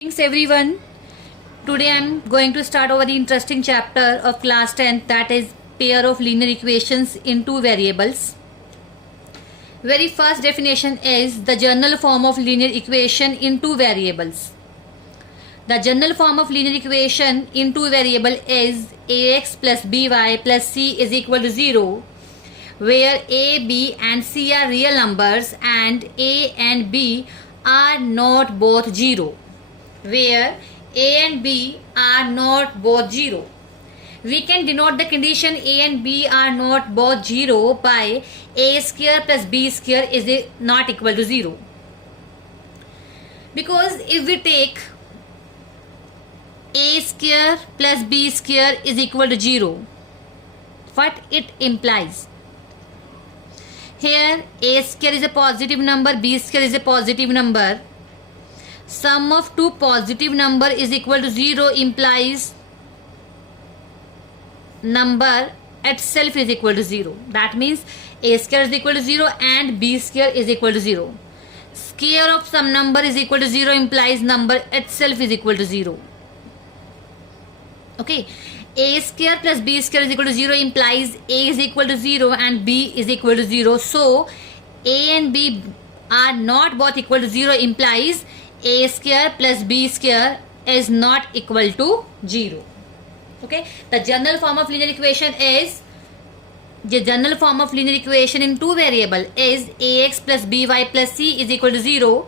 Thanks everyone. Today I'm going to start over the interesting chapter of class 10, that is pair of linear equations in two variables. Very first definition is the general form of linear equation in two variables. The general form of linear equation in two variable is ax plus by plus c is equal to 0, where a, b and c are real numbers and a and b are not both 0. Where a and b are not both 0. We can denote the condition a and b are not both 0 by a square plus b square is not equal to 0. Because if we take a square plus b square is equal to 0, what it implies? Here a square is a positive number, b square is a positive number. Sum of two positive number is equal to 0 implies number itself is equal to 0. That means a square is equal to 0 and b square is equal to 0. Square of some number is equal to 0 implies number itself is equal to 0. Okay. A square plus b square is equal to 0 implies a is equal to 0 and b is equal to 0. So a and b are not both equal to 0 implies a square plus b square is not equal to 0. Okay. The general form of linear equation is, the general form of linear equation in two variable is ax plus by plus c is equal to 0,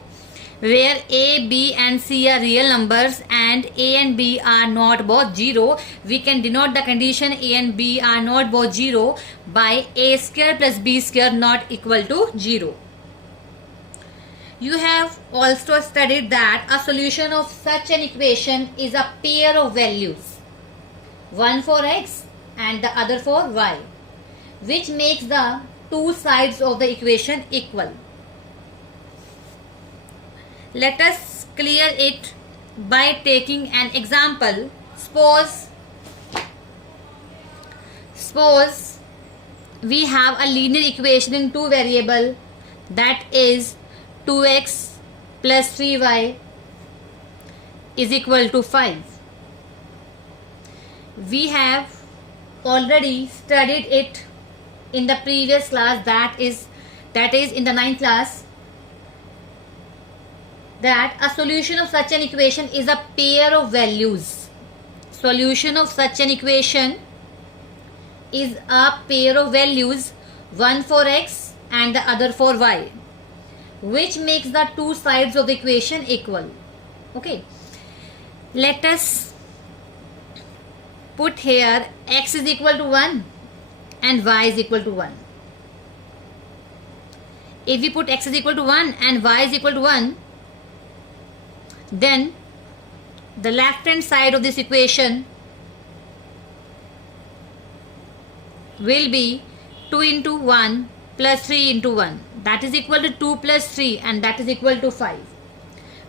where a, b and c are real numbers and a and b are not both 0. We can denote the condition a and b are not both 0 by a square plus b square not equal to 0. You have also studied that a solution of such an equation is a pair of values, one for x and the other for y, which makes the two sides of the equation equal. Let us clear it by taking an example. Suppose we have a linear equation in two variable, that is 2x plus 3y is equal to 5. We have already studied it in the previous class, that is in the 9th class, that a solution of such an equation is a pair of values. Solution of such an equation is a pair of values, one for x and the other for y, which makes the two sides of the equation equal. Okay. Let us put here x is equal to 1 and y is equal to 1. If we put x is equal to 1 and y is equal to 1, then the left hand side of this equation will be 2 into 1 plus 3 into 1, that is equal to 2 plus 3 and that is equal to 5,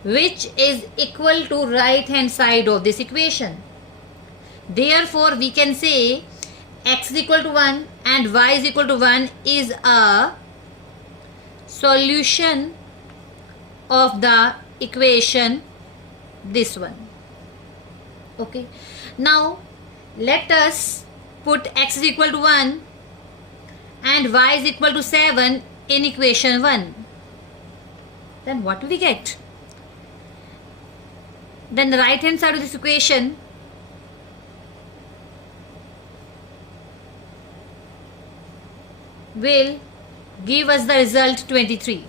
which is equal to right hand side of this equation. Therefore we can say x is equal to 1 and y is equal to 1 is a solution of the equation, this one. Okay. Now let us put x is equal to 1 and y is equal to 7 in equation 1. Then what do we get? Then the right hand side of this equation will give us the result 23,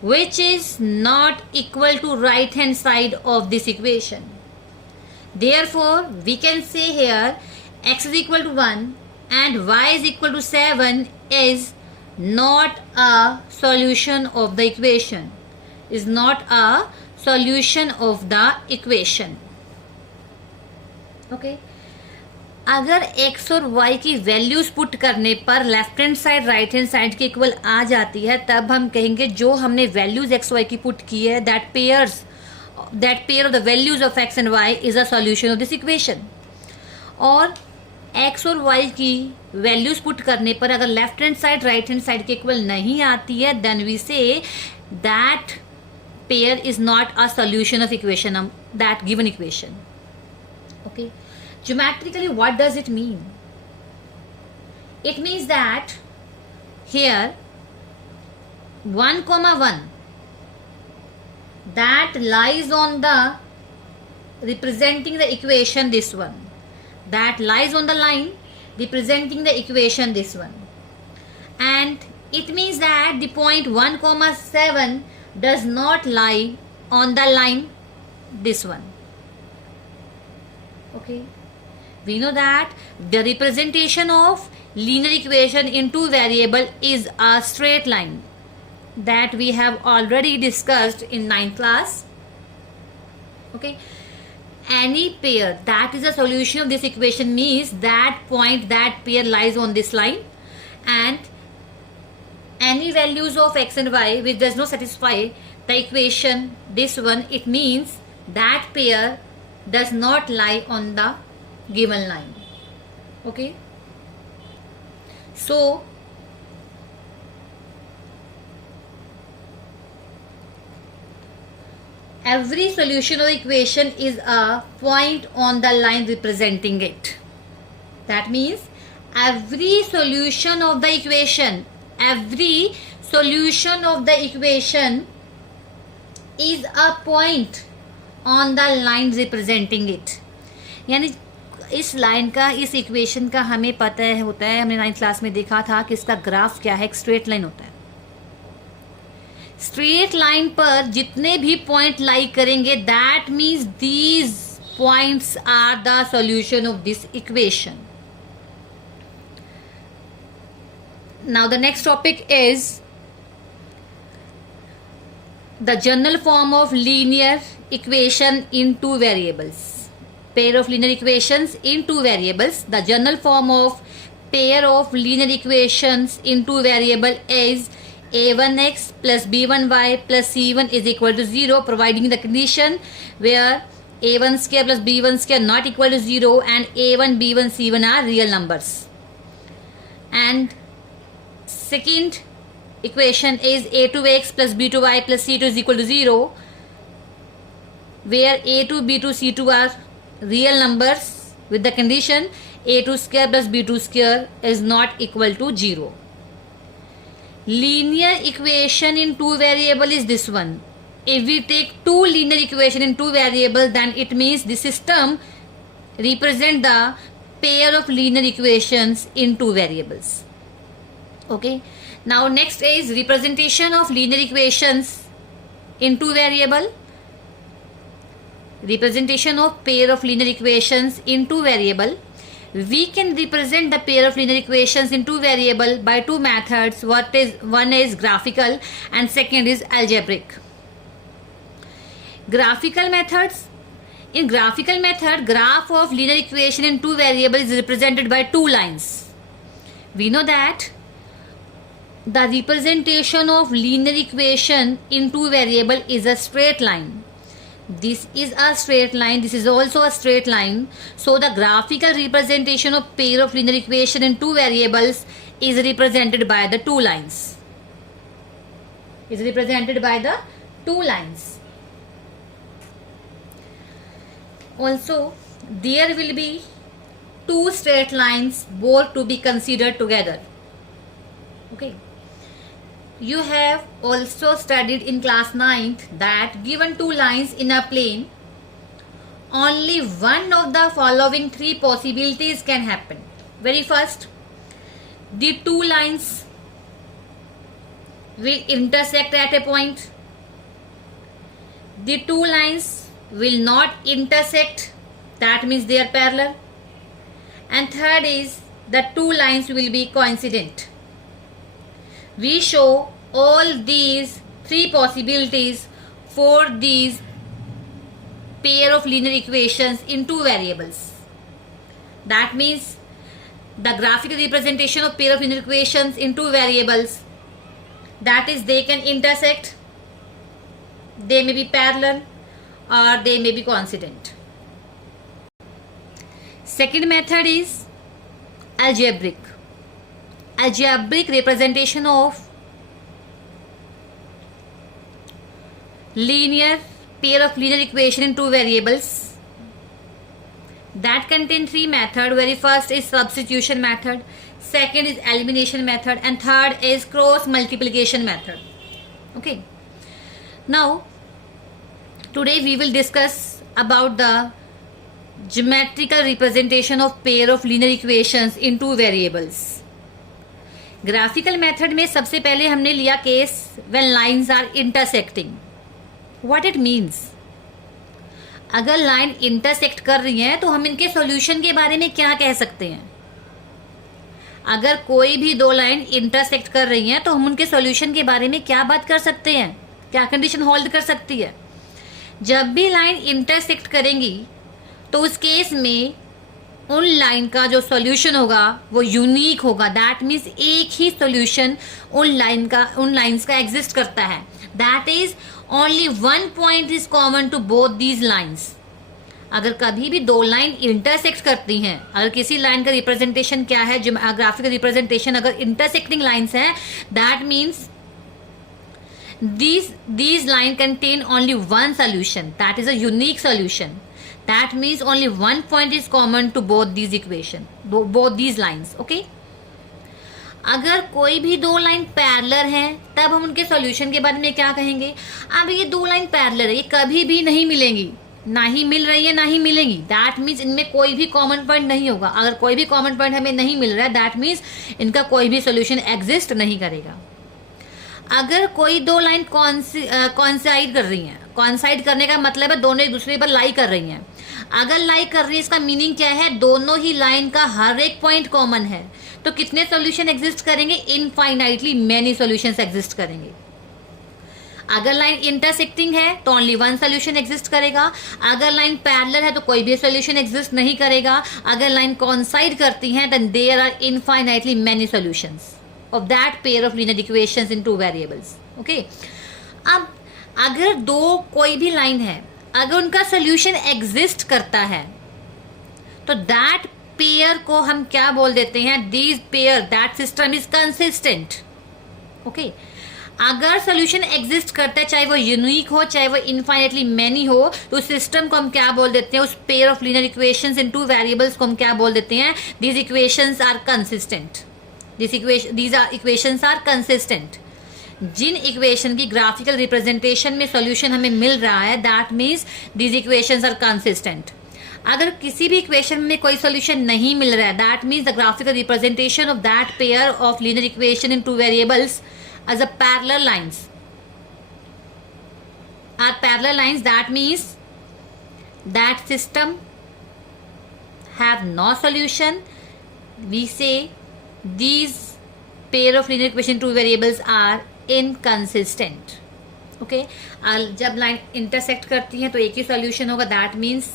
which is not equal to right hand side of this equation. Therefore we can say here x is equal to 1 and y is equal to 7 is not a solution of the equation, is not a solution of the equation. Okay. अगर x और y की values put करने पर left hand side right hand side के equal आ जाती है, तब हम कहेंगे जो हमने वैल्यूज x y की पुट की है, that pair of the values of x and y is a solution of this equation. और x और y की वैल्यूज पुट करने पर अगर left hand side right hand side के इक्वल नहीं आती है, then we say that pair is not a solution of equation, that given equation. Okay, geometrically what does it mean? It means that here 1 comma 1 that lies on the representing the equation this one, that lies on the line representing the equation this one, and it means that the point 1 comma 7 does not lie on the line this one. Okay, we know that the representation of linear equation in two variable is a straight line, that we have already discussed in 9th class. Okay, any pair that is a solution of this equation means that point, that pair lies on this line, and any values of x and y which does not satisfy the equation this one, it means that pair does not lie on the given line. Okay, so every solution of equation is a point on the line representing it. That means every solution of the equation is a point on the line representing it. यानी इस line का, इस equation का हमें पता है, होता है, हमने 9th क्लास में देखा था कि इसका ग्राफ क्या है, एक स्ट्रेट लाइन होता है. स्ट्रेट लाइन पर जितने भी पॉइंट लाई करेंगे, that means these points are the solution of this equation. Now the next topic is the general form of linear equation in two variables. Pair of linear equations in two variables. The general form of pair of linear equations in two variable is a1x plus b1y plus c1 is equal to 0, providing the condition where a1 square plus b1 square not equal to 0 and a1, b1, c1 are real numbers. And second equation is a2x plus b2y plus c2 is equal to 0, where a2, b2, c2 are real numbers with the condition a2 square plus b2 square is not equal to 0. Linear equation in two variable is this one. If we take two linear equation in two variable, then it means the system represent the pair of linear equations in two variables. Okay. Now next is representation of linear equations in two variable. Representation of pair of linear equations in two variable. We can represent the pair of linear equations in two variable by two methods. One is graphical and second is algebraic. Graphical methods. In graphical method, graph of linear equation in two variable is represented by two lines. We know that the representation of linear equation in two variable is a straight line. This is a straight line. This is also a straight line. So the graphical representation of pair of linear equation in two variables is represented by the two lines. Is represented by the two lines. Also, there will be two straight lines both to be considered together. Okay. You have also studied in class 9th that given two lines in a plane, only one of the following three possibilities can happen. Very first, the two lines will intersect at a point. The two lines will not intersect, that means they are parallel. And third is the two lines will be coincident. We show all these three possibilities for these pair of linear equations in two variables. That means the graphical representation of pair of linear equations in two variables, that is they can intersect, they may be parallel or they may be coincident. Second method is algebraic. Algebraic representation of linear pair of linear equation in two variables that contain three methods. Very first is substitution method, second is elimination method, and third is cross multiplication method. Okay, now today we will discuss about the geometrical representation of pair of linear equations in two variables. Graphical method में सबसे पहले हमने लिया case when lines are intersecting. What it means, अगर line intersect कर रही है तो हम इनके सॉल्यूशन के बारे में क्या कह सकते हैं. अगर कोई भी दो लाइन इंटरसेक्ट कर रही हैं तो हम उनके सॉल्यूशन के बारे में क्या बात कर सकते हैं, क्या कंडीशन होल्ड कर सकती है. जब भी लाइन इंटरसेक्ट करेंगी तो उस केस में उन लाइन का जो सॉल्यूशन होगा वो यूनिक होगा. दैट मीन्स एक ही सॉल्यूशन उन लाइंस का एग्जिस्ट करता है. That is only one point is common to both these lines. अगर कभी भी दो लाइन इंटरसेक्ट करती हैं, अगर किसी लाइन का रिप्रेजेंटेशन क्या है, ग्राफिकल रिप्रेजेंटेशन अगर इंटरसेक्टिंग लाइंस है, that means these line contain only one solution, that is a unique solution. That means only one point is common to both these equation, both these lines. Okay, अगर कोई भी दो line parallel हैं तब हम उनके solution के बारे में क्या कहेंगे. अब ये दो लाइन पैरेलल है, ये कभी भी नहीं मिलेंगी, ना ही मिल रही है ना ही मिलेंगी. दैट मीन्स इनमें कोई भी कॉमन पॉइंट नहीं होगा. अगर कोई भी कॉमन पॉइंट हमें नहीं मिल रहा है, दैट मीन्स इनका कोई भी सॉल्यूशन एग्जिस्ट नहीं करेगा. अगर कोई दो लाइन कॉन्साइड कर रही हैं, कॉन्साइड करने का मतलब है दोनों एक दूसरे पर लाई कर रही हैं. अगर लाई कर रही है इसका मीनिंग क्या है, दोनों ही लाइन का हर एक पॉइंट कॉमन है. तो कितने सॉल्यूशन एग्जिस्ट करेंगे, इनफाइनाइटली मेनी सॉल्यूशंस एग्जिस्ट करेंगे. अगर लाइन इंटरसेक्टिंग है तो ओनली वन सॉल्यूशन एग्जिस्ट करेगा. अगर लाइन पैरेलल है तो कोई भी सॉल्यूशन एग्जिस्ट नहीं करेगा. अगर लाइन कॉन्साइड करती हैं then there are infinitely many solutions of that pair of linear equations in two variables. Okay, अब अगर दो कोई भी लाइन है, अगर उनका सोल्यूशन एग्जिस्ट करता है तो दैट पेयर को हम क्या बोल देते हैं, these pair, that system is consistent. Okay, अगर सोल्यूशन एग्जिस्ट करता है, चाहे वो यूनिक हो चाहे वो इनफाइनेटली मैनी हो, तो उस सिस्टम को हम क्या बोल देते हैं, उस pair of linear equations in two variables को हम क्या बोल देते हैं, these equations are consistent. these equations are consistent. जिन इक्वेशन की ग्राफिकल रिप्रेजेंटेशन में सॉल्यूशन हमें मिल रहा है, that means these equations are consistent. अगर किसी भी इक्वेशन में कोई सॉल्यूशन नहीं मिल रहा है, that means the graphical representation of that pair of linear equation in two variables as a parallel lines are parallel lines. That means that system have no solution. We say these pair of linear equation two variables are inconsistent. Okay, जब line intersect करती हैं तो एक ही solution होगा, that means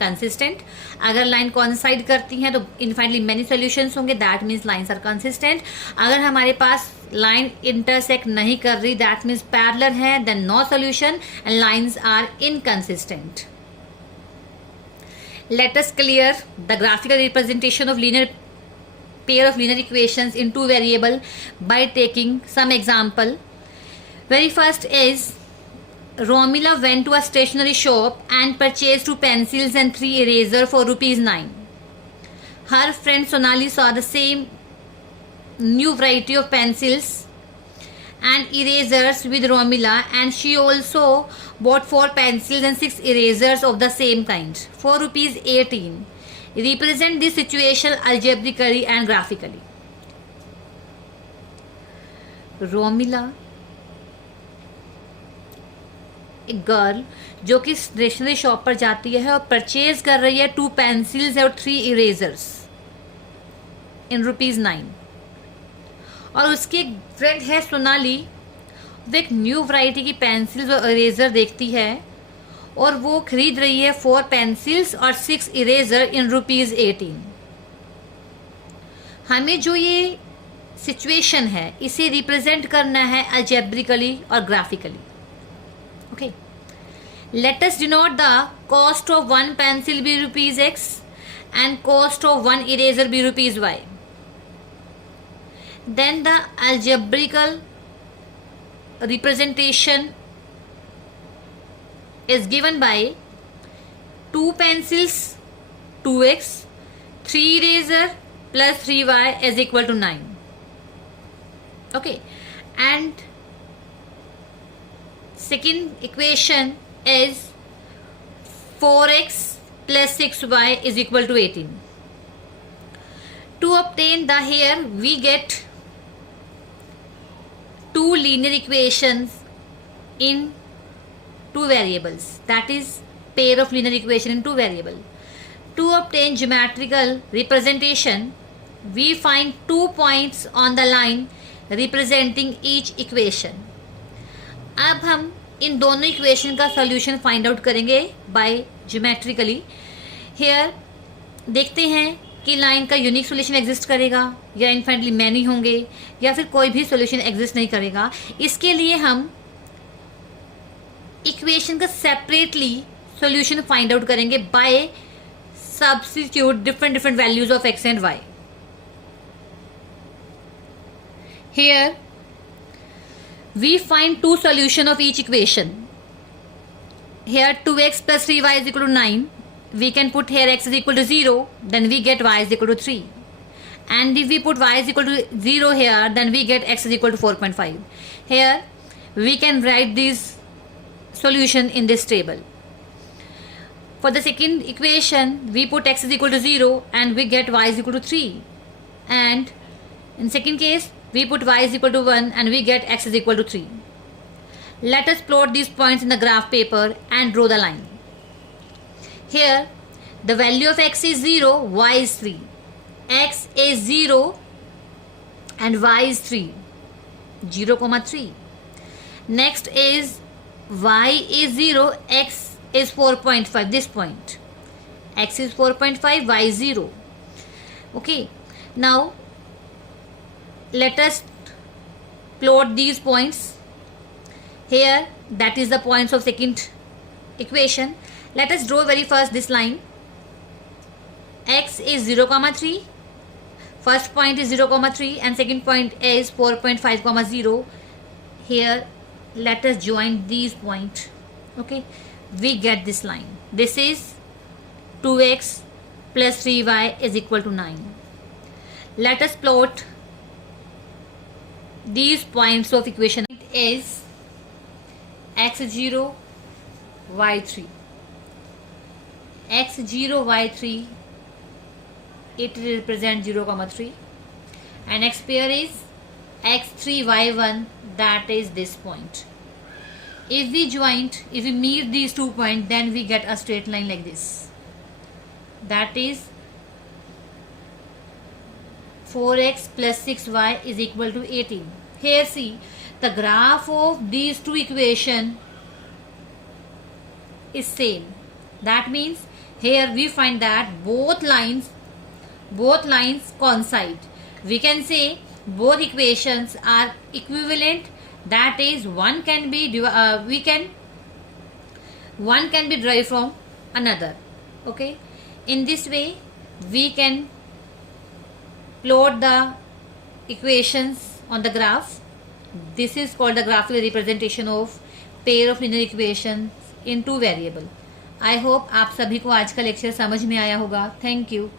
consistent. अगर line coincide करती हैं तो इनफाइनली मेनी सॉल्यूशंस होंगे, that means lines are consistent. अगर हमारे पास लाइन इंटरसेक्ट नहीं कर रही, दैट मीन्स पैरेलल है, then no solution and lines are inconsistent. Let us clear the graphical representation of linear pair of linear equations in two variable by taking some example. Very first is Romila went to a stationery shop and purchased 2 pencils and 3 erasers for ₹9. Her friend Sonali saw the same new variety of pencils and erasers with Romila, and she also bought 4 pencils and 6 erasers of the same kind for ₹18. Represent this situation algebraically and graphically. Romila एक girl जो कि stationery shop पर जाती है और purchase कर रही है 2 पेंसिल्स और 3 इरेजर्स इन ₹9. और उसकी फ्रेंड है सोनाली, वो एक न्यू वैरायटी की पेंसिल्स और इरेजर देखती है और वो खरीद रही है 4 पेंसिल्स और 6 इरेजर इन ₹18. हमें जो ये सिचुएशन है इसे रिप्रेजेंट करना है अलजेब्रिकली और graphically. Okay, let us denote the cost of 1 pencil be ₹X and cost of 1 eraser be ₹Y. Then the algebraical representation is given by 2 pencils 2x, 3 eraser plus 3y is equal to 9. Okay, and second equation is 4x plus 6y is equal to 18. To obtain the here we get two linear equations in two variables, that is pair of linear equation in two variable. To obtain geometrical representation we find 2 points on the line representing each equation. अब हम इन दोनों equation का solution find out करेंगे bye geometrically. Hair देखते हैं कि line का unique solution exist करेगा या इनफाइनाइटली मैनी होंगे या फिर कोई भी सॉल्यूशन एग्जिस्ट नहीं करेगा. इसके लिए हम इक्वेशन का सेपरेटली सॉल्यूशन फाइंड आउट करेंगे bye substitute different values of x and y. Here we find two solution of each equation. Here 2x plus 3y is equal to 9. We can put here x is equal to 0, then we get y is equal to 3. And if we put y is equal to 0 here, then we get x is equal to 4.5. Here we can write this solution in this table. For the second equation, we put x is equal to 0 and we get y is equal to 3. And in second case, we put y is equal to 1 and we get x is equal to 3. Let us plot these points in the graph paper and draw the line. Here, the value of x is 0, y is 3. X is 0 and y is 3. 0, 3. Next is y is 0, x is 4.5, this point. X is 4.5, y is 0. Okay, now let us plot these points. Here that is the points of second equation. Let us draw very first this line. X is 0, 3. First point is 0, 3 and second point is 4.5, 0. Here let us join these points. Okay, we get this line. This is 2x plus 3y is equal to 9. Let us plot these points of equation. It is x0, y3. x0, y3, it represents 0, 3. And next pair is x3, y1, that is this point. If we meet these 2 points, then we get a straight line like this. That is 4x plus 6y is equal to 18. Here see, the graph of these two equations is same. That means here we find that both lines coincide. We can say both equations are equivalent. That is one can be derived from another. Okay, in this way we can plot the equations on the graph. This is called the graphical representation of pair of linear equations in two variable. I hope आप सभी को आज का lecture समझ में आया होगा. Thank you.